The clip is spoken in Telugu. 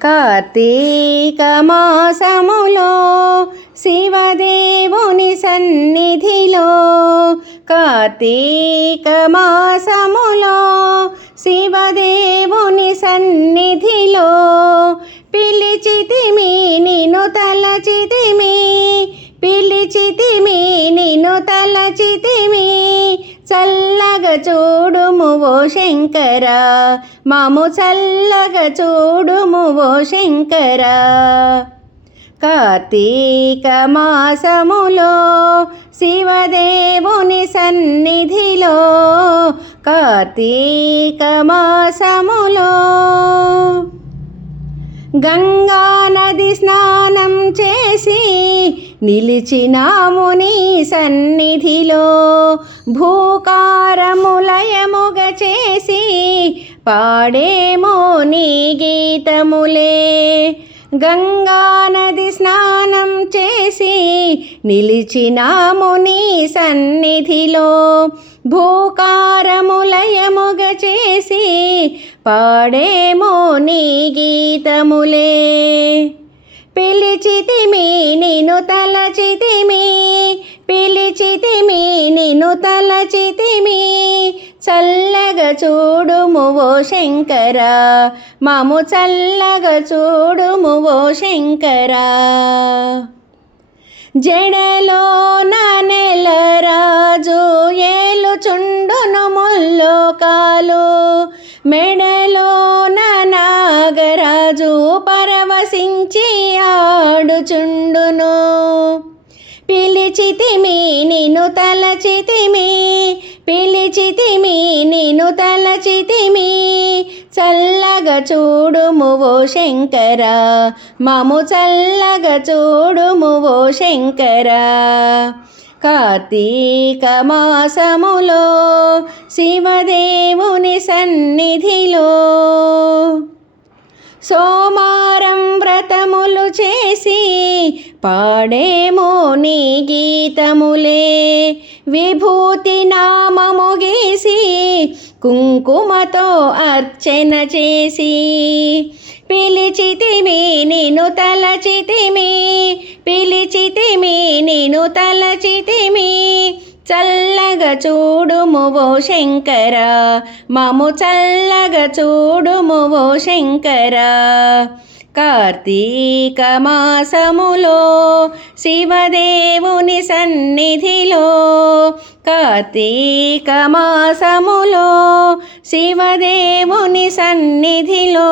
కార్తీక మాసములో శివదేవుని సన్నిధిలో కార్తీక మాసములో శివదేవుని సన్నిధిలో పిలిచితిమి నిన్ను తలచితిమి పిలిచితిమి నిన్ను తలచితిమి చల్ల చూడుము ఓ శంకర. మాము చల్లగా చూడుము ఓ శంకర. కార్తీక మాసములో శివదేవుని సన్నిధిలో కార్తీక మాసములో గంగా నది స్నానం చే నిలిచినాము నీ సన్నిధిలో. భూకారములయముగ చేసి పాడేమో నీ గీతములే. గంగా నది స్నానం చేసి నిలిచినాము నీ సన్నిధిలో. భూకారములయముగ చేసి పాడేమో నీ గీతములే. పిలిచితిమి నిన్ను తలచితిమి పిలిచితిమి నిన్ను తలచితిమి చల్లగా చూడుము ఓ శంకర మాము చల్లగా చూడుము ఓ శంకర. జడలో నా నెల రాజు ఏలుచుండును ముల్లోకాలు. మెడలో నా నాగరాజు పరవశించి ఆడుచుండును పిలిచితిమి నిన్ను తలచితిమి పిలిచితిమి నిన్ను తలచితిమి. చల్లగా చూడుము ఓ శంకర మము చల్లగా చూడుము ఓ శంకర. కార్తీక మాసములో శివదేవుని సన్నిధిలో సోమ వ్రతములు చేసి పాడేమో నీ గీతములే. విభూతి నామము గీసి కుంకుమతో అర్చన చేసి పిలిచితిమి నిను తలచితిమి పిలిచితిమి నిను తలచితిమి. చల్లగా చూడుము ఓ శంకర మాము చల్లగా చూడుము ఓ శంకరా. కార్తీక మాసములో శివదేవుని సన్నిధిలో కార్తీక మాసములో శివదేవుని సన్నిధిలో.